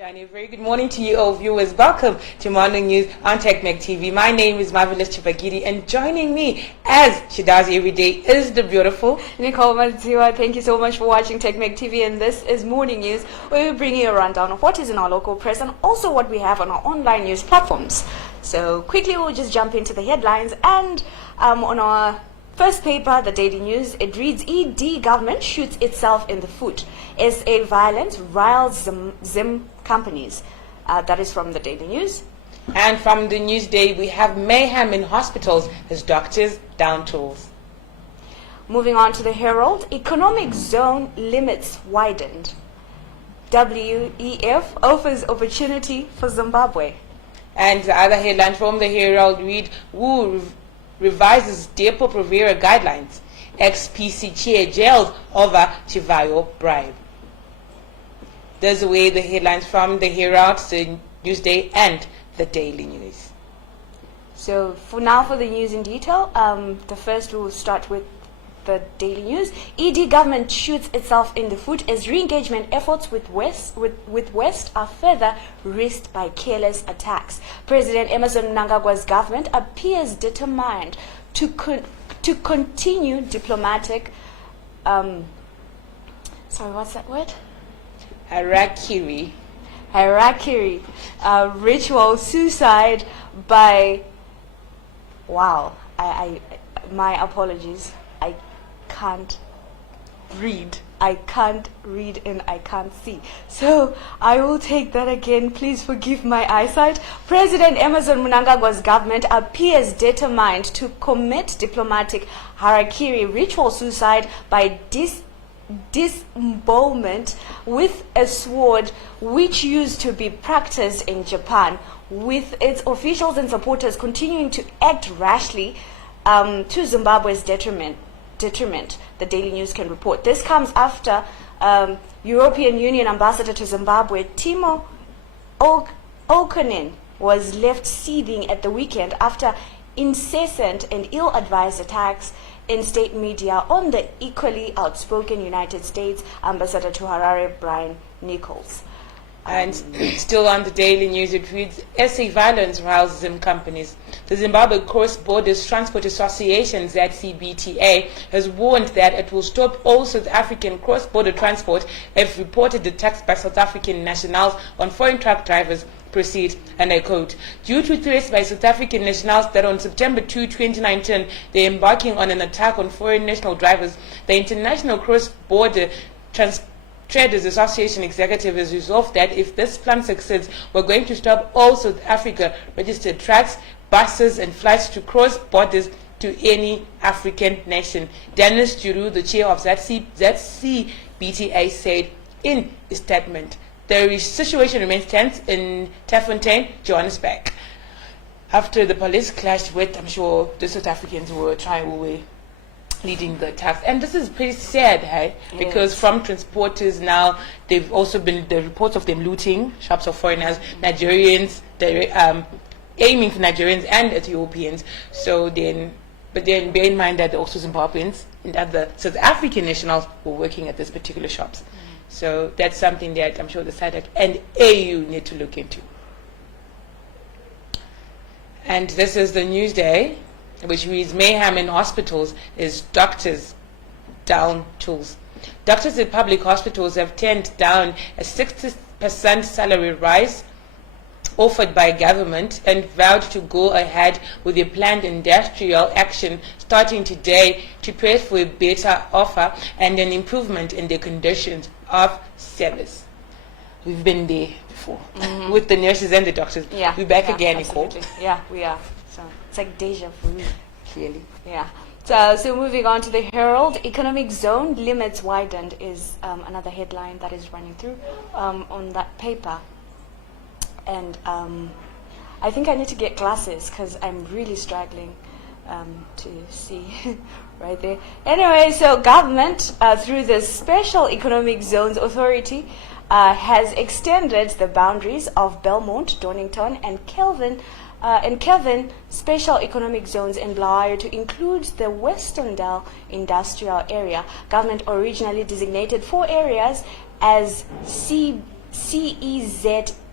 Johnny, a very good morning to you all viewers. Welcome to Morning News on TechMag TV. My name is Marvelous Chibagiri, and joining me, as she does every day, is the beautiful Nicole Madziwa. Thank you so much for watching TechMag TV, and this is Morning News, where we bring you a rundown of what is in our local press and also what we have on our online news platforms. So quickly, we'll just jump into the headlines, and on our first paper, the Daily News, it reads, Ed government shoots itself in the foot. SA violence riles Zim companies. That is from the Daily News. And from the Newsday, we have mayhem in hospitals as doctors down tools. Moving on to the Herald, economic zone limits widened. WEF offers opportunity for Zimbabwe. And the other headline from the Herald read, WHO revises Depo-Provera guidelines. Ex-PC chair jailed over Chivayo bribe. Those away the headlines from the Herald, the Newsday, and the Daily News. So for the news in detail, the first we'll start with the Daily News. ED government shoots itself in the foot as re-engagement efforts with West are further risked by careless attacks. President Emmerson Mnangagwa's government appears determined to continue diplomatic. Sorry, what's that word? Harakiri, ritual suicide by. Wow, my apologies. I can't read and I can't see. So I will take that again. Please forgive my eyesight. President Emmerson Mnangagwa's government appears determined to commit diplomatic harakiri, ritual suicide by disembowelment with a sword, which used to be practiced in Japan, with its officials and supporters continuing to act rashly to Zimbabwe's detriment, the Daily News can report. This comes after European Union Ambassador to Zimbabwe, Timo Okonen, was left seething at the weekend after incessant and ill-advised attacks in state media on the equally outspoken United States Ambassador to Harare, Brian Nichols. And still on the Daily News, it reads, SA violence riles Zim companies. The Zimbabwe Cross-Border Transport Association, ZCBTA, has warned that it will stop all South African cross-border transport if reported attacks by South African nationals on foreign truck drivers proceed, and I quote, due to threats by South African nationals that on September 2, 2019, they are embarking on an attack on foreign national drivers, the International Cross-Border Traders Association executive has resolved that if this plan succeeds, we're going to stop all South Africa registered trucks, buses, and flights to cross borders to any African nation. Dennis Juru, the chair of ZCBTA, said in a statement, the situation remains tense in Tafontein, Johannesburg, after the police clashed with, I'm sure, the South Africans were leading the attacks. And this is pretty sad, hey? Because from transporters now, they've also been the reports of them looting shops of foreigners, Nigerians, they're aiming for Nigerians and Ethiopians. But then bear in mind that also Zimbabweans and other South African nationals were working at these particular shops. So that's something that I'm sure the SADC and AU need to look into. And this is the Newsday, which reads, mayhem in hospitals is doctors down tools. Doctors in public hospitals have turned down a 60% salary rise offered by government and vowed to go ahead with a planned industrial action starting today to press for a better offer and an improvement in the conditions of service. We've been there before with the nurses and the doctors. Yeah, we're back again, Nicole. Yeah, we are. So it's like deja vu. Clearly. Yeah. So moving on to the Herald, economic zone limits widened is another headline that is running through on that paper. And I think I need to get glasses because I'm really struggling to see right there. Anyway, so government through the Special Economic Zones Authority has extended the boundaries of Belmont, Donington, and Kelvin special economic zones in Blair to include the Westondale industrial area. Government originally designated 4 areas as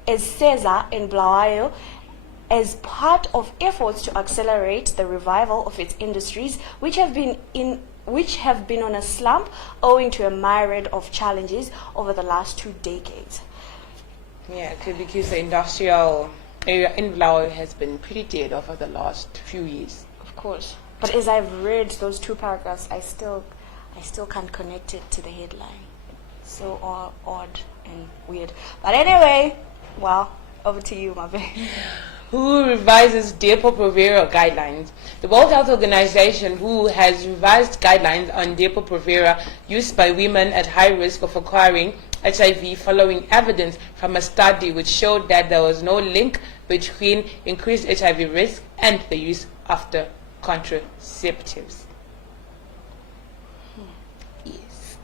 CESA in Bulawayo as part of efforts to accelerate the revival of its industries, which have been on a slump owing to a myriad of challenges over the last 2 decades. Yeah, because the industrial area in Bulawayo has been pretty dead over the last few years. Of course. But as I've read those 2 paragraphs, I still can't connect it to the headline. So odd and weird. But anyway, well, over to you, my baby. WHO revises Depo-Provera guidelines. The World Health Organization, WHO, has revised guidelines on Depo-Provera use by women at high risk of acquiring HIV following evidence from a study which showed that there was no link between increased HIV risk and the use of the contraceptives. Yes.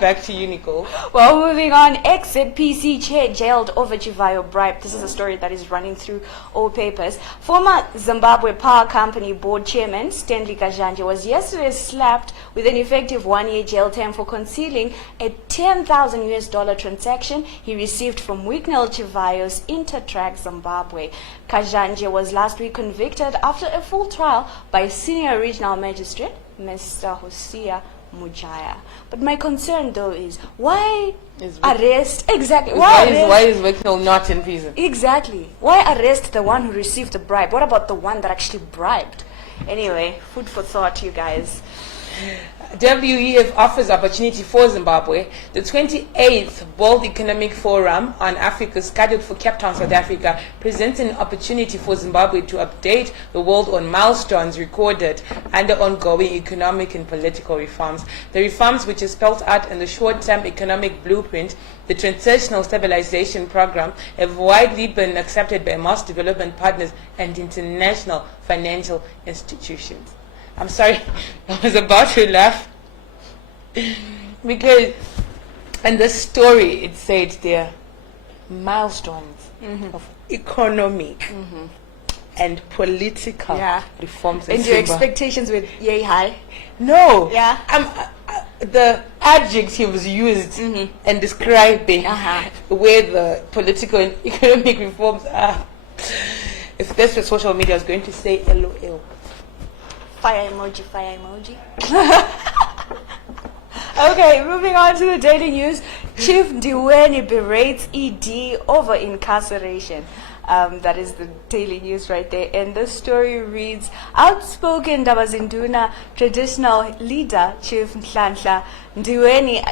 Back to you, Nicole. Well, moving on, ex-ZPC chair jailed over Chivayo bribe. This is a story that is running through all papers. Former Zimbabwe Power Company board chairman Stanley Kazanje was yesterday slapped with an effective 1-year jail term for concealing a $10,000 transaction he received from Wicknell Chivayo's Intertrack Zimbabwe. Kazanje was last week convicted after a full trial by senior regional magistrate Mr. Hosea Mujaya. But my concern though is why arrest exactly why is Wicknell not in prison? Exactly. Why arrest the one who received the bribe? What about the one that actually bribed? Anyway, food for thought, you guys. WEF offers opportunity for Zimbabwe. The 28th World Economic Forum on Africa, scheduled for Cape Town, South Africa, presents an opportunity for Zimbabwe to update the world on milestones recorded under ongoing economic and political reforms. The reforms, which are spelled out in the short-term economic blueprint, the Transitional Stabilization Program, have widely been accepted by most development partners and international financial institutions. I'm sorry, I was about to laugh because in the story it said there milestones of economic and political reforms. And your expectations were yay high? No. Yeah. The adjectives used in describing where the political and economic reforms are. If that's what social media is going to say, LOL. Fire emoji, fire emoji. Okay, moving on to the daily news. Chief Ndiweni berates ED over incarceration. That is the daily news right there. And the story reads, outspoken Dabazinduna traditional leader, Chief Nhlanhla Ndiweni,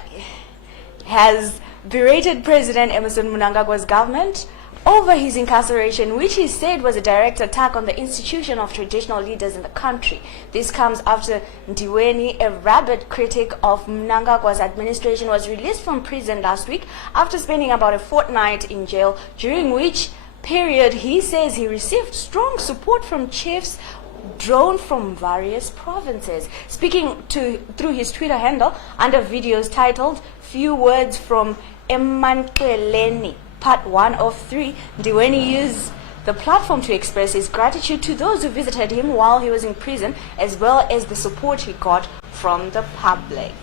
has berated President Emerson Mnangagwa's government over his incarceration, which he said was a direct attack on the institution of traditional leaders in the country. This comes after Ndiweni, a rabid critic of Mnangagwa's administration, was released from prison last week after spending about a fortnight in jail, during which period he says he received strong support from chiefs drawn from various provinces. Speaking through his Twitter handle under videos titled "Few Words from Emankweleni," Part 1 of 3, Ndiweni used the platform to express his gratitude to those who visited him while he was in prison, as well as the support he got from the public.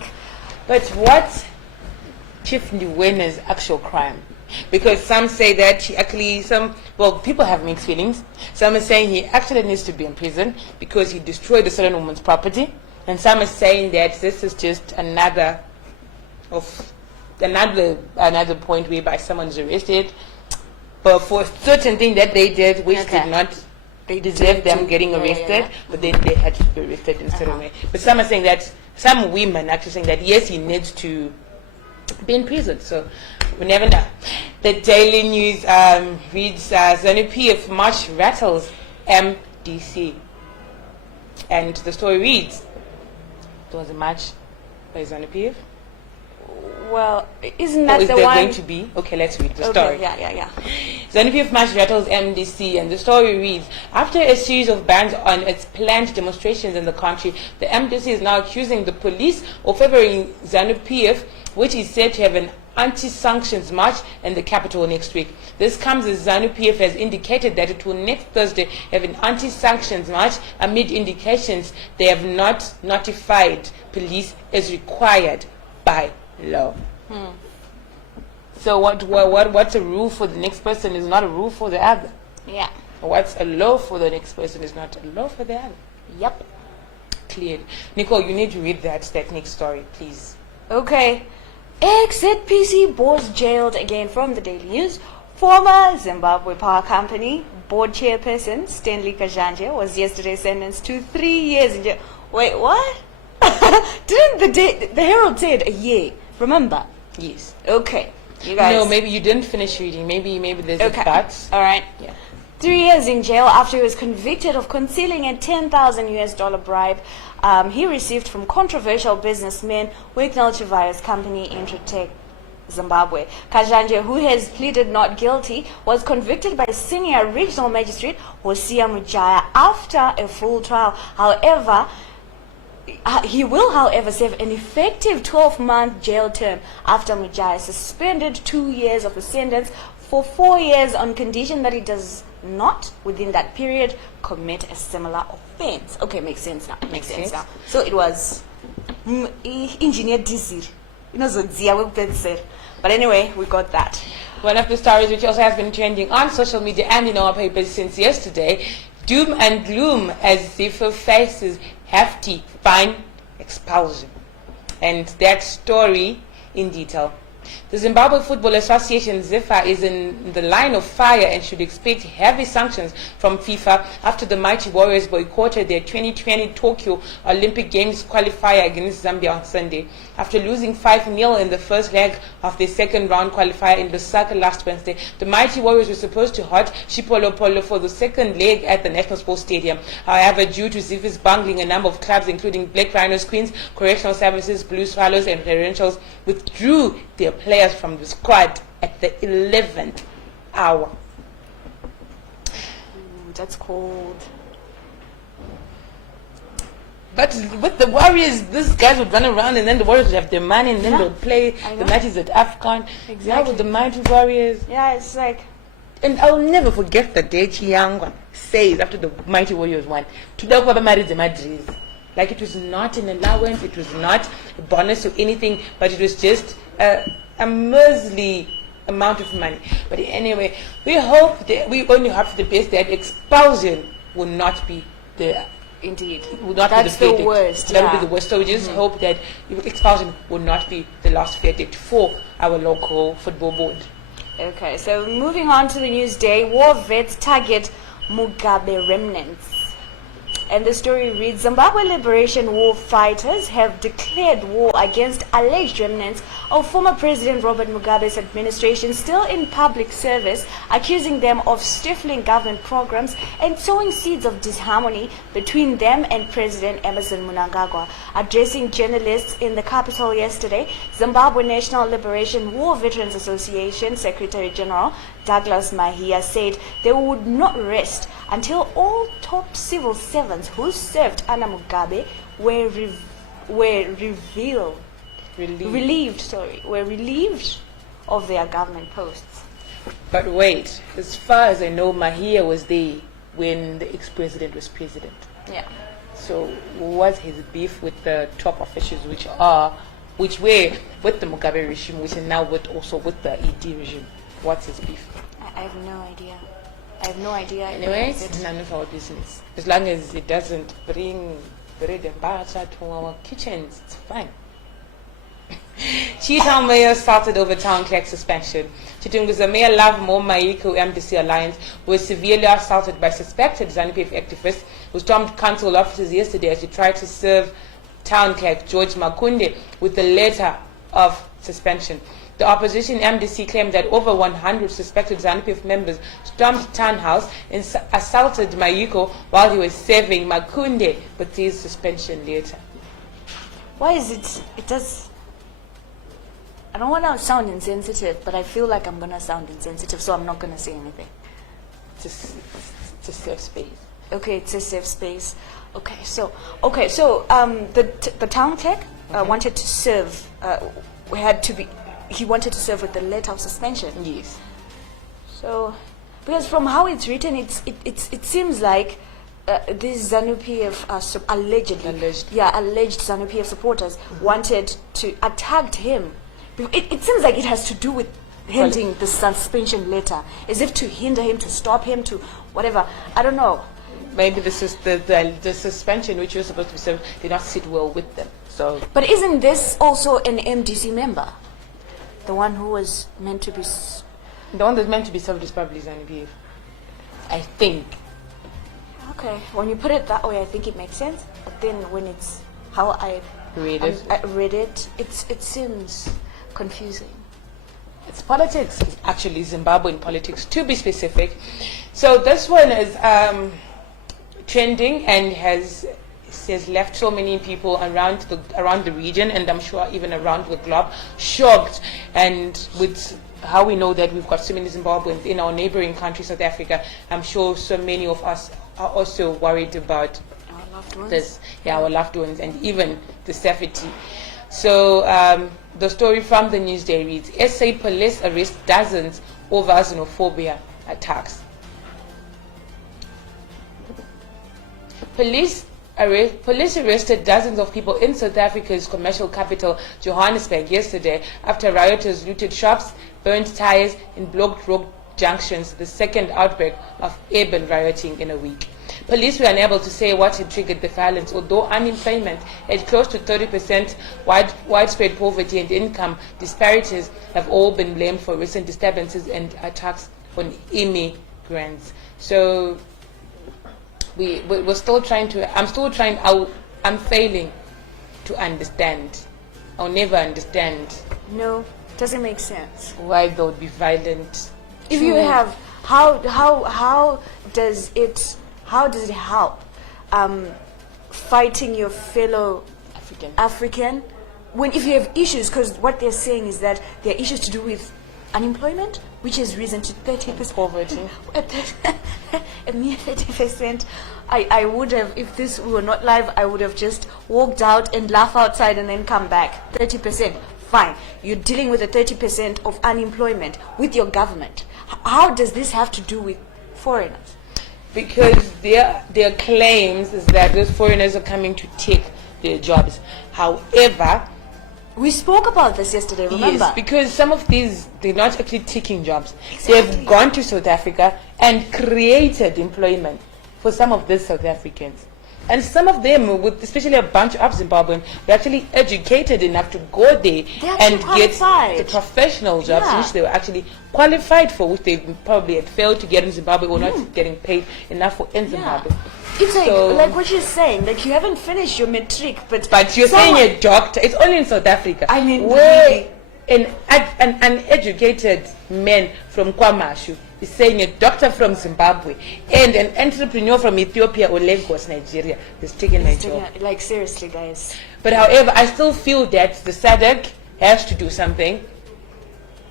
But what's Chief Ndiwene's actual crime? Because some say that he actually, people have mixed feelings. Some are saying he actually needs to be in prison because he destroyed a certain woman's property. And some are saying that this is just another point whereby someone is arrested, but for a certain thing that they did, which did not deserve them getting arrested, but then they had to be arrested in a certain way. But some are saying that, some women actually saying that yes, he needs to be in prison. So we never know. The Daily News reads, ZANU-PF March rattles MDC. And the story reads, there was a march by ZANU-PF. Well, isn't that the one? Is there going to be? Okay, let's read the story. Yeah. ZANU-PF March rattles MDC, and the story reads, after a series of bans on its planned demonstrations in the country, the MDC is now accusing the police of favoring ZANU-PF, which is said to have an anti-sanctions march in the capital next week. This comes as ZANU-PF has indicated that it will next Thursday have an anti-sanctions march amid indications they have not notified police as required by law. So what's a rule for the next person is not a rule for the other. Yeah. What's a law for the next person is not a law for the other. Yep. Clear. Nicole, you need to read that next story, please. Okay. Ex-ZPC boss jailed again from the Daily News. Former Zimbabwe Power Company board chairperson Stanley Kajanje was yesterday sentenced to 3 years in jail. Wait, what? Didn't the Herald said a year? Remember? Yes. Okay. You guys. No, maybe you didn't finish reading. Maybe there's a but. All right. Yeah. 3 years in jail after he was convicted of concealing a $10,000 bribe he received from controversial businessman Wicknell Chivaya's company Intratech Zimbabwe. Kajanje, who has pleaded not guilty, was convicted by senior regional magistrate Hosea Mujaya after a full trial. However, he will, however, serve an effective 12-month jail term after Mujaya suspended 2 years of the sentence for 4 years on condition that he does not, within that period, commit a similar offense. Okay, makes sense now. Makes sense now. So it was engineer Dizir. But anyway, we got that. One of the stories which also has been trending on social media and in our papers since yesterday, doom and gloom as Zifo faces hefty fine expulsion. And that story in detail. The Zimbabwe Football Association, ZIFA, is in the line of fire and should expect heavy sanctions from FIFA after the Mighty Warriors boycotted their 2020 Tokyo Olympic Games qualifier against Zambia on Sunday. After losing 5-0 in the first leg of their second round qualifier in Lusaka last Wednesday, the Mighty Warriors were supposed to host Chipolo Polo for the second leg at the National Sports Stadium. However, due to ZIFA's bungling, a number of clubs including Black Rhinos, Queens, Correctional Services, Blue Swallows and Credentials withdrew their players from the squad at the 11th hour. That's cold. But with the Warriors, these guys would run around and then the Warriors would have their money and then they'll play the matches at AFCON. Exactly. Yeah, with the Mighty Warriors. Yeah, it's like... And I'll never forget the day Chiangwa says after the Mighty Warriors won, like it was not an allowance, it was not a bonus or anything, but it was just a measly amount of money. But anyway, we hope that we only hope for the best that expulsion will not be the Indeed. will not That's be the the worst. That Yeah. will be the worst. So we just hope that expulsion will not be the last verdict for our local football board. Okay, so moving on to the news day, war vets target Mugabe remnants. And the story reads, Zimbabwe Liberation War fighters have declared war against alleged remnants of former President Robert Mugabe's administration still in public service, accusing them of stifling government programs and sowing seeds of disharmony between them and President Emerson Mnangagwa. Addressing journalists in the capital yesterday, Zimbabwe National Liberation War Veterans Association Secretary General Douglas Mahia said they would not rest until all top civil servants who served under Mugabe were relieved of their government posts. But wait, as far as I know, Mahia was there when the ex-president was president. Yeah. So what's his beef with the top officials, which were with the Mugabe regime, which is now also with the ED regime? What's his beef? I have no idea. I have no idea. Anyway, it's none of our business. As long as it doesn't bring bread and butter to our kitchens, it's fine. Cheetown Mayor started over town clerk suspension. Chitunguza Mayor Love Mo Maiko MDC Alliance was severely assaulted by suspected ZANU-PF activists who stormed council offices yesterday as he tried to serve town clerk George Makunde with a letter of suspension. The opposition MDC claimed that over 100 suspected ZANU-PF members stormed town house and assaulted Mayiko while he was serving Makunde with his suspension letter. Why is it? It does. I don't want to sound insensitive, but I feel like I'm going to sound insensitive, so I'm not going to say anything. It's a safe space. Okay, it's a safe space. So the town clerk wanted to serve. He wanted to serve with the letter of suspension. Yes. So, because from how it's written, it seems like these ZANU-PF alleged ZANU-PF supporters wanted to attack him. It seems like it has to do with handing the suspension letter, as if to hinder him, to stop him, to whatever. I don't know. Maybe this is the suspension which was supposed to be served did not sit well with them. So, but isn't this also an MDC member? The one who was meant to be... The one that's meant to be served is probably ZANU-PF. I think. Okay, when you put it that way, I think it makes sense. But then when it's how I read it, it seems confusing. It's politics. It's actually Zimbabwean politics, to be specific. So this one is trending and has left so many people around the region, and I'm sure even around the globe, shocked. And with how we know that we've got so many Zimbabweans in our neighboring country, South Africa, I'm sure so many of us are also worried about our loved ones. This, our loved ones, and even the safety. So the story from the Newsday reads: SA police arrest dozens over xenophobia attacks. Police arrested dozens of people in South Africa's commercial capital, Johannesburg, yesterday after rioters looted shops, burnt tires, and blocked road junctions, the second outbreak of urban rioting in a week. Police were unable to say what had triggered the violence, although unemployment at close to 30%, widespread poverty and income disparities have all been blamed for recent disturbances and attacks on immigrants. So we're still trying to, I'm failing to understand. I'll never understand. No, doesn't make sense. Why they would be violent. If you have, how does it help fighting your fellow African when if you have issues? Because what they're saying is that there are issues to do with unemployment, which has risen to 30%. Poverty. A mere 30%. I would have, if this were not live, I would have just walked out and laughed outside and then come back. 30%. Fine. You're dealing with a 30% of unemployment with your government. How does this have to do with foreigners? Because their claims is that those foreigners are coming to take their jobs. However, we spoke about this yesterday, remember? Yes, because some of these, they're not actually taking jobs. Exactly. They've gone to South Africa and created employment for some of these South Africans. And some of them, with especially a bunch of Zimbabweans, were actually educated enough to go there and get the professional jobs which they were actually qualified for, which they probably had failed to get in Zimbabwe or not getting paid enough for in Zimbabwe. It's like what you're saying, like you haven't finished your matric, but you're saying a doctor. It's only in South Africa. I mean, where an uneducated man from KwaMashu is saying a doctor from Zimbabwe and an entrepreneur from Ethiopia or Lagos, Nigeria, is taking my job. Like seriously, guys. But however, I still feel that the SADC has to do something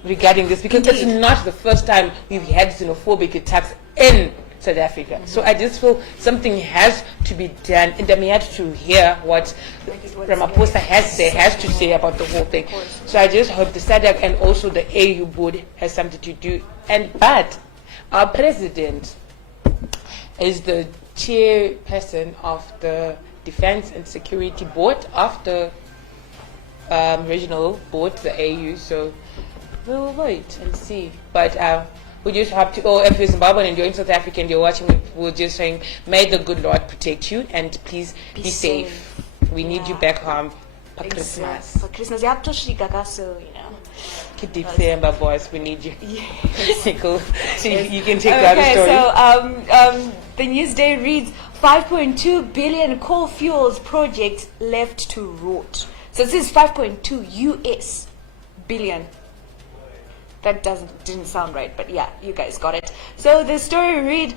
regarding this, because it's not the first time we've had xenophobic attacks in South Africa. So I just feel something has to be done, and I'm here to hear what Ramaphosa has to say about the whole thing. So I just hope the SADC and also the AU board has something to do. But our president is the chairperson of the Defense and Security Board of the regional board, the AU. So we'll wait and see. But we just have to, if you're Zimbabwean and you're in South Africa and you're watching, we're just saying, may the good Lord protect you and please be safe. We need you back home for Christmas. For Christmas, you have to shika, so you know. December, boys, we need you. Yes. Cool. So you can take the other story. So the Newsday reads, 5.2 billion coal fuels project left to rot. So this is 5.2 US billion. That didn't sound right, but yeah, you guys got it. So the story reads,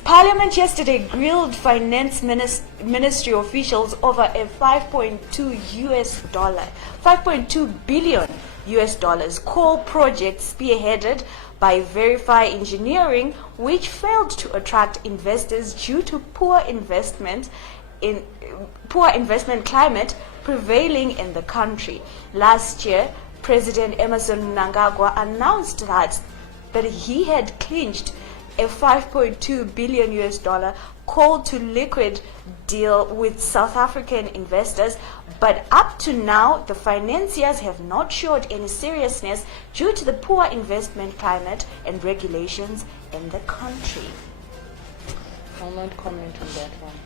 Parliament yesterday grilled finance ministry officials over a $5.2 billion coal project spearheaded by Verify Engineering, which failed to attract investors due to poor investment climate prevailing in the country. Last year, President Emerson Mnangagwa announced that he had clinched a $5.2 billion called to liquid deal with South African investors, but up to now, the financiers have not showed any seriousness due to the poor investment climate and regulations in the country. I'll not comment on that one.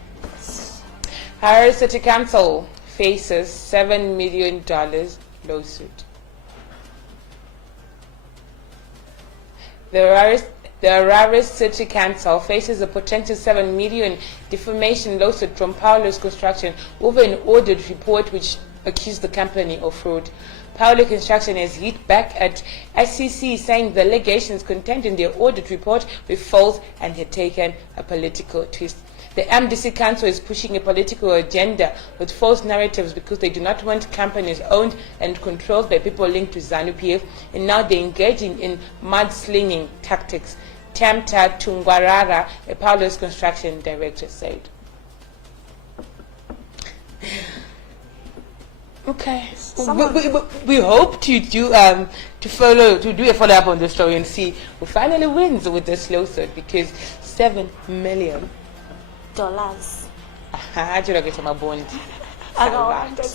Harare City Council faces $7 million lawsuit. The Harare City Council faces a potential $7 million defamation lawsuit from Paulus Construction over an audit report which accused the company of fraud. Paulus Construction has hit back at SCC, saying the allegations contained in their audit report were false and had taken a political twist. The MDC Council is pushing a political agenda with false narratives because they do not want companies owned and controlled by people linked to ZANU-PF, and now they're engaging in mudslinging tactics. Tamta Tungwarara, a Paulus Construction director, said. Okay. We hope to do a follow-up on the story and see who finally wins with this lawsuit, because $7 million. That's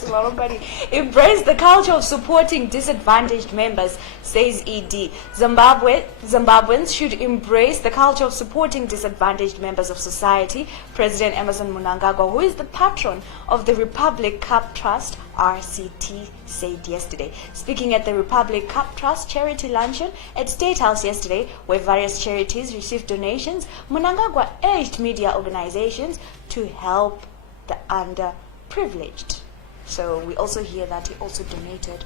a lot of money. Embrace the culture of supporting disadvantaged members, says ED. Zimbabweans should embrace the culture of supporting disadvantaged members of society, President Emerson Mnangagwa, who is the patron of the Republic Cup Trust, RCT, said yesterday. Speaking at the Republic Cup Trust charity luncheon at State House yesterday, where various charities received donations, Mnangagwa urged media organizations to help the underprivileged. So we also hear that he also donated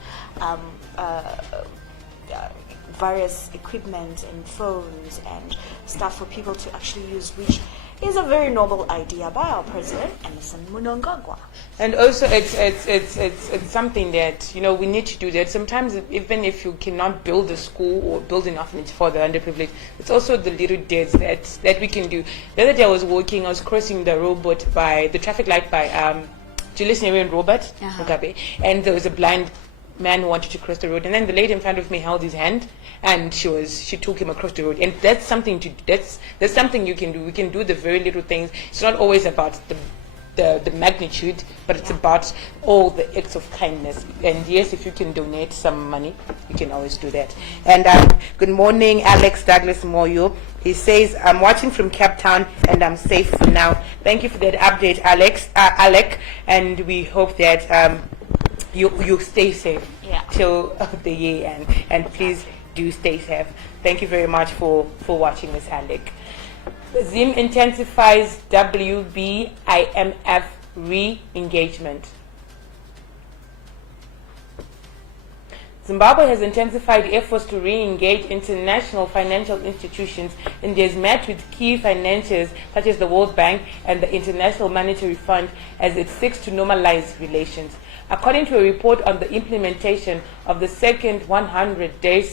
various equipment and phones and stuff for people to actually use, which is a very noble idea by our president, Emerson Mnangagwa. And also, it's something that, you know, we need to do that. Sometimes, even if you cannot build a school or build an orphanage for the underprivileged, it's also the little deeds that we can do. The other day I was crossing the robot by the traffic light by Julius Nyeri and Robert Mugabe, and there was a blind man who wanted to cross the road, and then the lady in front of me held his hand, and she took him across the road. And that's something that's something you can do. We can do the very little things. It's not always about the magnitude, but it's about all the acts of kindness. And yes, if you can donate some money, you can always do that. And good morning, Alex Douglas Moyo. He says, I'm watching from Cape Town and I'm safe for now. Thank you for that update, Alec, and we hope that you stay safe till the year end, and please do stay safe. Thank you very much for watching, Miss Alec. Zim intensifies WBIMF re-engagement. Zimbabwe has intensified efforts to re-engage international financial institutions and has met with key financiers such as the World Bank and the International Monetary Fund as it seeks to normalize relations. According to a report on the implementation of the second 100-day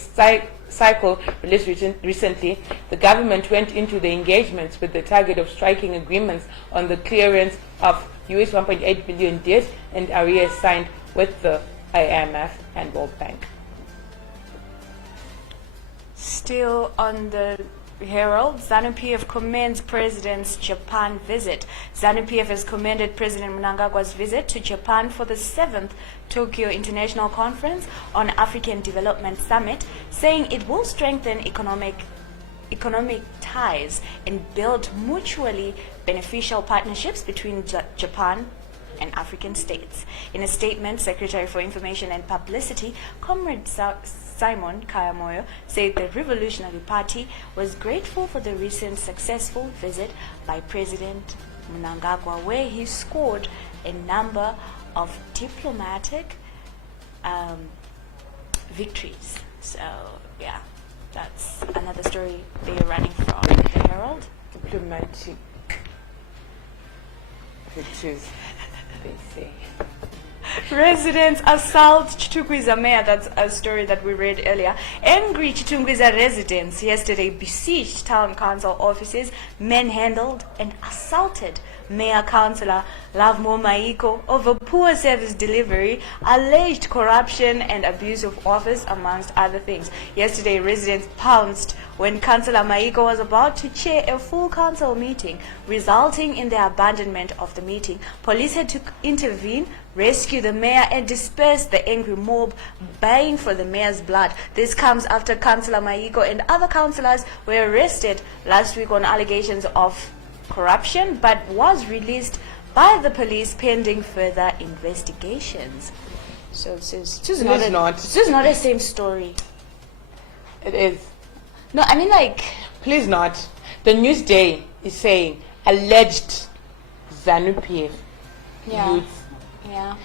cycle released recently, the government went into the engagements with the target of striking agreements on the clearance of US $1.8 billion debt and arrears signed with the IMF and World Bank. Still on the Herald, ZANU-PF commends President's Japan visit. ZANU-PF has commended President Mnangagwa's visit to Japan for the 7th Tokyo International Conference on African Development Summit, saying it will strengthen economic ties and build mutually beneficial partnerships between Japan and African states. In a statement, Secretary for Information and Publicity, Comrade Simon Kayamoyo, said the Revolutionary Party was grateful for the recent successful visit by President Mnangagwa, where he scored a number of diplomatic victories. So, yeah, that's another story they're running from the Herald. Diplomatic victories, they say. Residents assault Chitungwiza mayor. That's a story that we read earlier. Angry Chitungwiza residents yesterday besieged town council offices, manhandled and assaulted Mayor Councillor Lovemore Maiko over poor service delivery, alleged corruption and abuse of office, amongst other things. Yesterday, residents pounced when Councillor Maiko was about to chair a full council meeting, resulting in the abandonment of the meeting. Police had to intervene, rescue the mayor and disperse the angry mob baying for the mayor's blood. This comes after Councillor Maiko and other councillors were arrested last week on allegations of corruption, but was released by the police pending further investigations. So this is not the same story. It is. No, I mean like... Please not. The Newsday is saying alleged ZANU-PF youth. Yeah.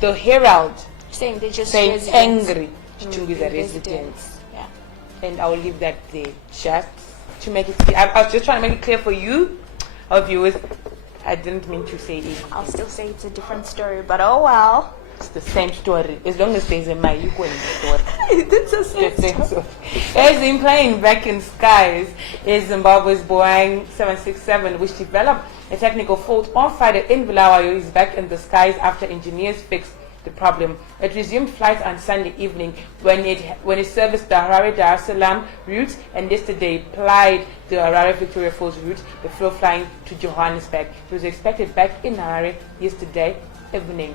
The Herald Saying they just saying residents. angry Chitungwiza residents. Yeah. And I'll leave that there just to make it clear. I was just trying to make it clear for you, our viewers. I didn't mean to say it. I'll still say it's a different story, but oh well. It's the same story. As long as there's a Mayuko in the story. It's the same story. As in plane back in skies is Zimbabwe's Boeing 767, which developed a technical fault on Friday in Bulawayo, is back in the skies after engineers fixed the problem. It resumed flights on Sunday evening when it serviced the Harare Dar es Salaam route, and yesterday plied the Harare Victoria Falls route, the flow flying to Johannesburg. It was expected back in Harare yesterday evening.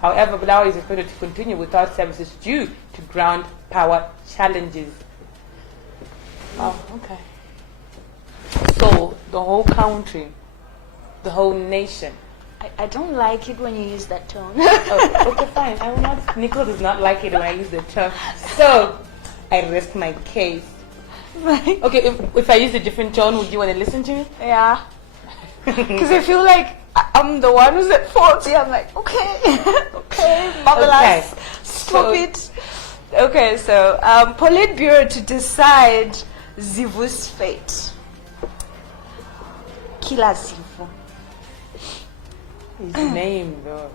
However, Bulawayo is expected to continue without services due to ground power challenges. Oh, okay. So the whole country, the whole nation. I don't like it when you use that tone. Oh, okay, fine. I will not. Nicole does not like it when I use the term. So I rest my case. Right. Okay, if I use a different tone, would you want to listen to me? Yeah. Because I feel like I'm the one who's at fault here. I'm like, okay, okay, marvelous, Okay. stop it. Okay, so Politburo to decide Zivu's fate. Killer Zivu. His name, though.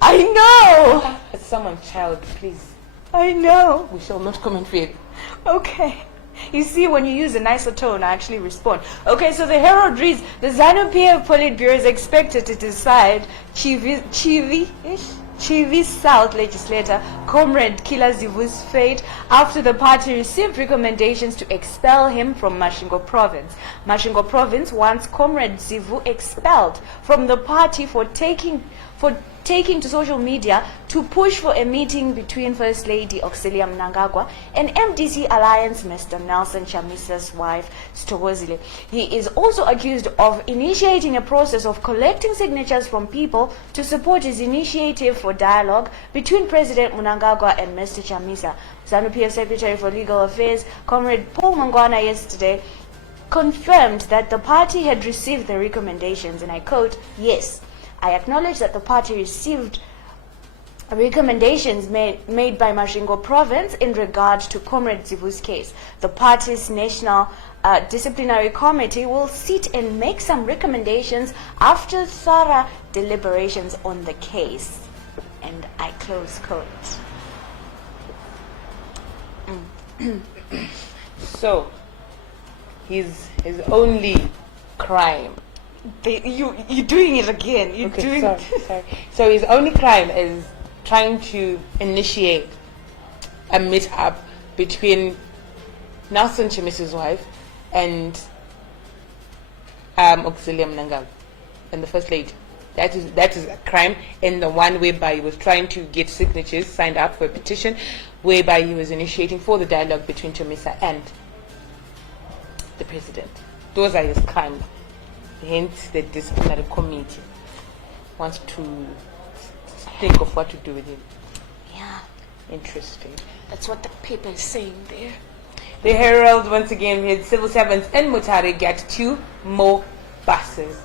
I know. It's someone's child, please. I know. We shall not comment for it. Okay. You see, when you use a nicer tone, I actually respond. Okay, so the Herald reads, the ZANU-PF Politburo is expected to decide Chivi South legislator Comrade Killer Zivu's fate after the party received recommendations to expel him from Masvingo province. Masvingo province wants Comrade Zivu expelled from the party for taking to social media to push for a meeting between First Lady Auxilia Mnangagwa and MDC Alliance Mr. Nelson Chamisa's wife, Stogozile. He is also accused of initiating a process of collecting signatures from people to support his initiative for dialogue between President Mnangagwa and Mr. Chamisa. ZANU-PF Secretary for Legal Affairs, Comrade Paul Mangwana, yesterday confirmed that the party had received the recommendations, and I quote, "Yes, I acknowledge that the party received recommendations made by Masvingo province in regard to Comrade Zivu's case. The party's National Disciplinary Committee will sit and make some recommendations after thorough deliberations on the case." And I close quote. So, his only crime. You're doing it again. You're Okay, doing sorry. So his only crime is trying to initiate a meet-up between Nelson Chamisa's wife and Auxilia Mnangagwa and the First Lady. That is a crime, in the one whereby he was trying to get signatures signed up for a petition whereby he was initiating for the dialogue between Chamisa and the president. Those are his crimes. Hence, the disciplinary committee wants to think of what to do with him. Yeah, Interesting. that's what the paper is saying there. The Herald once again reads, civil servants in Mutare get 2 more buses.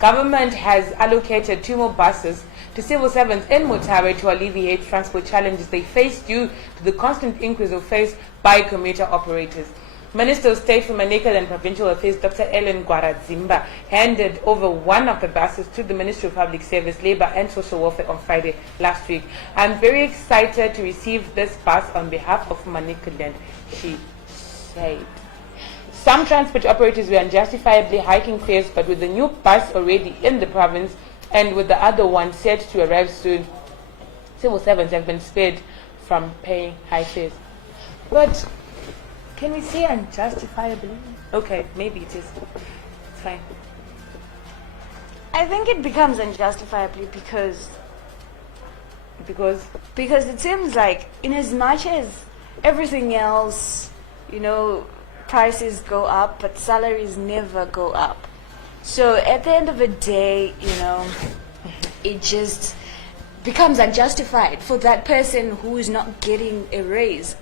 Government has allocated 2 more buses to civil servants in Mutare to alleviate transport challenges they face due to the constant increase of fares by commuter operators. Minister of State for Medical and Provincial Affairs, Dr. Ellen Gwaradzimba, handed over one of the buses to the Ministry of Public Service, Labour and Social Welfare on Friday last week. "I'm very excited to receive this bus on behalf of Manicaland," she said. Some transport operators were unjustifiably hiking fares, but with the new bus already in the province and with the other one set to arrive soon, civil servants have been spared from paying high fares. But can we say unjustifiably? Okay, maybe it is. It's fine. I think it becomes unjustifiably because it seems like, in as much as everything else, prices go up, but salaries never go up. So at the end of the day, it just becomes unjustified for that person who is not getting a raise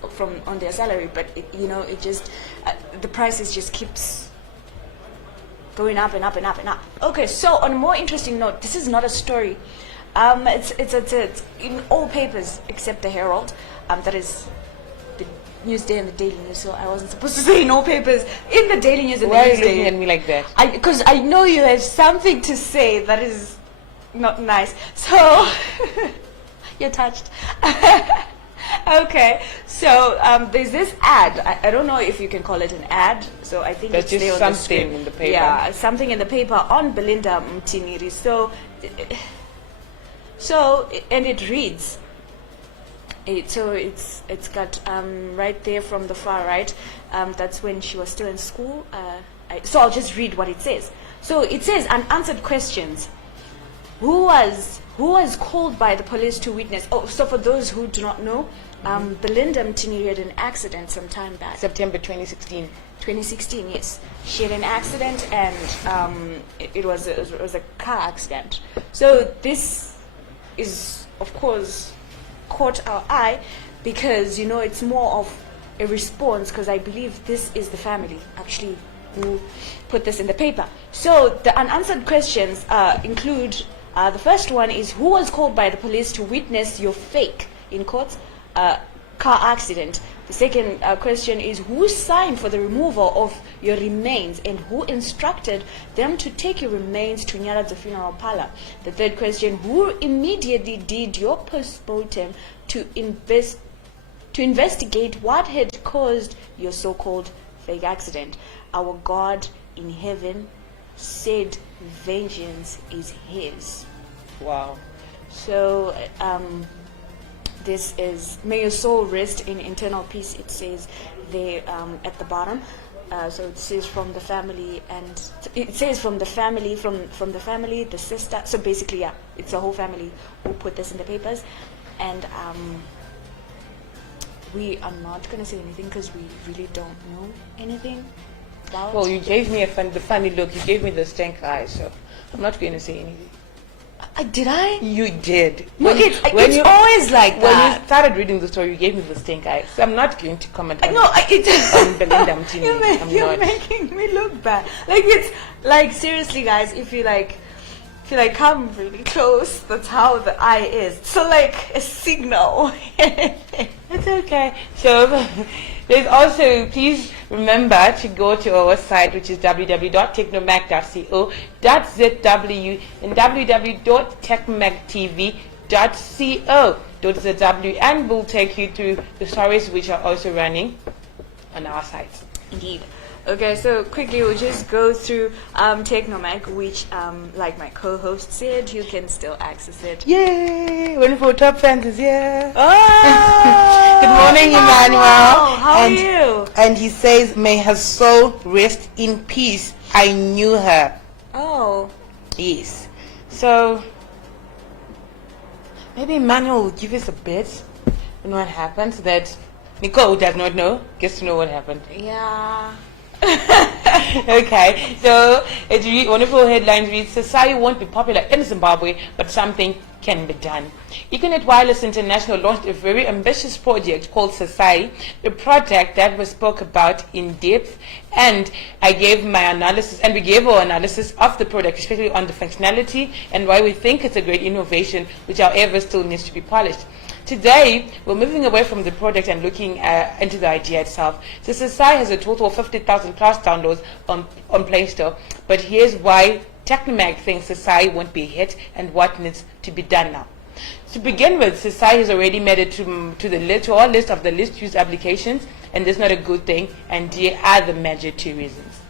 on their salary, but the prices just keeps going up and up and up and up. Okay, so on a more interesting note, this is not a story. It's in all papers except the Herald. That is the Newsday and the Daily News. So I wasn't supposed to say in all papers. In the Daily News and the Newsday. Why are you looking at me like that? Because I know you have something to say that is not nice. So you're touched. Okay, so there's this ad. I don't know if you can call it an ad. So I think that's it's just there on something the in the paper. Yeah, something in the paper on Belinda Mtiniri. So and it reads. It's got right there from the far right. That's when she was still in school. So I'll just read what it says. So it says unanswered questions. Who was called by the police to witness? Oh, so for those who do not know, Belinda Mtiniri had an accident some time back. September 2016. 2016, yes. She had an accident, and it was a car accident. So this is, of course, caught our eye because it's more of a response, because I believe this is the family actually who put this in the paper. So the unanswered questions include. The first one is, who was called by the police to witness your fake, in quotes, car accident? The second question is, who signed for the removal of your remains and who instructed them to take your remains to Nyala's funeral parlor? The third question, who immediately did your postmortem to investigate what had caused your so-called fake accident? Our God in heaven said vengeance is his. Wow. So this is, may your soul rest in eternal peace, it says there at the bottom. So it says from the family, and it says from the family, from the family, the sister. So basically, yeah, it's the whole family who put this in the papers. And we are not going to say anything because we really don't know anything. Well, you gave me the funny look. You gave me the stank eye, so I'm not going to say anything. Did I? You did. No, it's always like that. When you started reading the story, you gave me the stink eye. So I'm not going to comment on Belinda Mtiniri. You're making me look bad. Like, it's like, seriously, guys, if you come really close, that's how the eye is. So like a signal. It's okay. So there's also, please remember to go to our website, which is www.technomac.co.zw and www.technomactv.co.zw, and we'll take you through the stories which are also running on our site. Indeed. Okay, so quickly we'll just go through Technomac, which, like my co-host said, you can still access it. Yay! One of our top fans is here. Oh! Good morning, Emmanuel. How are you? And he says, may her soul rest in peace. I knew her. Oh. Yes. So, maybe Emmanuel will give us a bit on what happened so that Nicole, who does not know, gets to know what happened. Yeah. Okay, so wonderful headlines reads, Society won't be popular in Zimbabwe, but something can be done. Econet Wireless International launched a very ambitious project called Society, a project that we spoke about in depth, and I gave my analysis, and we gave our analysis of the product, especially on the functionality and why we think it's a great innovation, which however still needs to be polished. Today, we're moving away from the product and looking into the idea itself. So Society has a total of 50,000 plus downloads on Play Store. But here's why Technomac thinks Society won't be a hit and what needs to be done now. To begin with, society has already made it to our list of the least used applications, and that's not a good thing, and here are the major two reasons.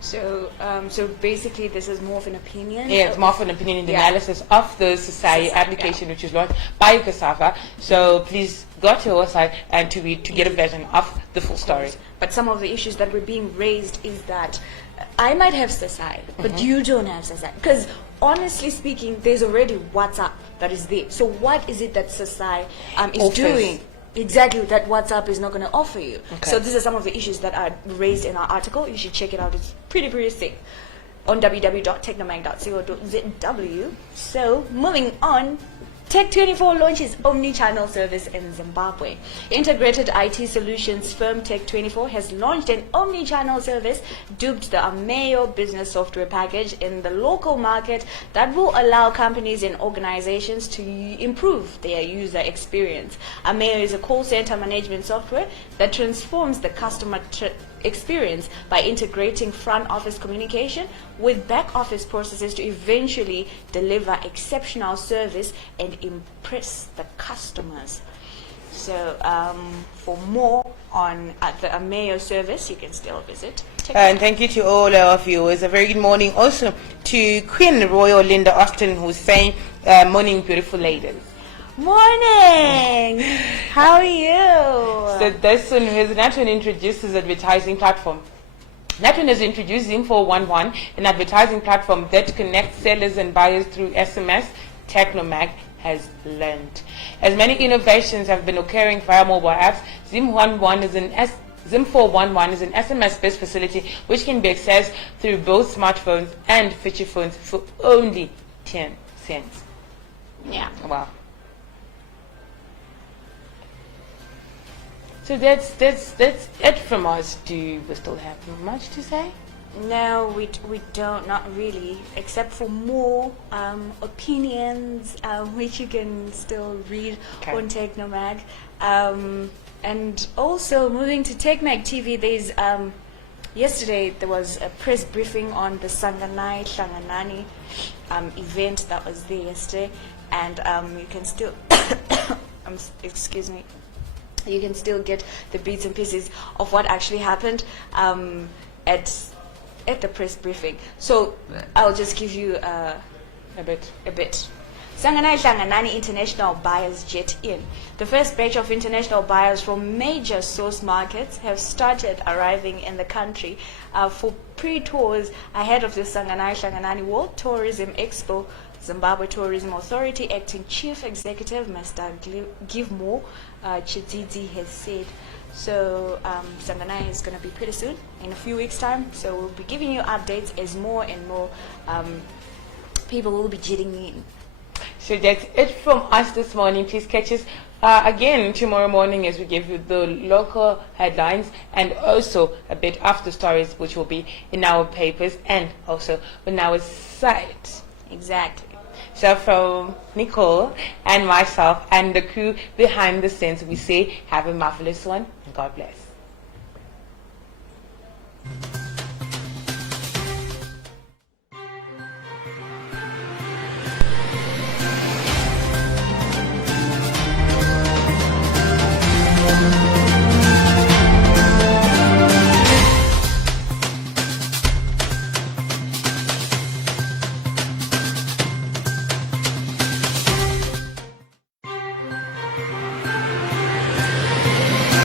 So, so basically, this is more of an opinion. Yeah, it's more of an opinion in the analysis of the society application, which is launched by Cassava. So please go to our website and to read to get a version of the full story. But some of the issues that were being raised is that I might have society, but you don't have society. Because honestly speaking, there's already WhatsApp that is there. So what is it that society is doing? Exactly, that WhatsApp is not going to offer you. Okay. So these are some of the issues that are raised in our article. You should check it out. It's pretty sick on www.technomag.co.zw. So moving on, Tech24 launches omni-channel service in Zimbabwe. Integrated IT solutions firm Tech24 has launched an omni-channel service dubbed the Amayo business software package in the local market that will allow companies and organizations to improve their user experience. Amayo is a call center management software that transforms the customer experience by integrating front office communication with back office processes to eventually deliver exceptional service and impress the customers. So for more on the Amayo service, you can still visit. And thank you to all our viewers. A very good morning also to Queen Royal Linda Austin, who's saying, morning beautiful ladies. Morning! How are you? So this one is Natun introduces advertising platform. Natun has introduced Zim411, an advertising platform that connects sellers and buyers through SMS. Technomag has learned. As many innovations have been occurring via mobile apps, Zim411 is an SMS-based facility which can be accessed through both smartphones and feature phones for only 10 cents. Yeah. Wow. So that's it from us. Do we still have much to say? No, we don't, not really, except for more opinions, which you can still read on Technomag. And also moving to Techmag TV, there's yesterday there was a press briefing on the Sanganai Hlanganani event that was there yesterday, and you can still excuse me. You can still get the bits and pieces of what actually happened at the press briefing. So I'll just give you a bit. Sanganai Hlanganani international buyers jet in. The first batch of international buyers from major source markets have started arriving in the country for pre-tours ahead of the Sanganai Hlanganani World Tourism Expo. Zimbabwe Tourism Authority Acting Chief Executive Mr. Givemore Chididi has said. So Sanganai is going to be pretty soon, in a few weeks' time. So we'll be giving you updates as more and more people will be jetting in. So that's it from us this morning. Please catch us again tomorrow morning as we give you the local headlines and also a bit of the stories which will be in our papers and also on our site. Exactly. So from Nicole and myself and the crew behind the scenes, we say have a marvelous one and God bless.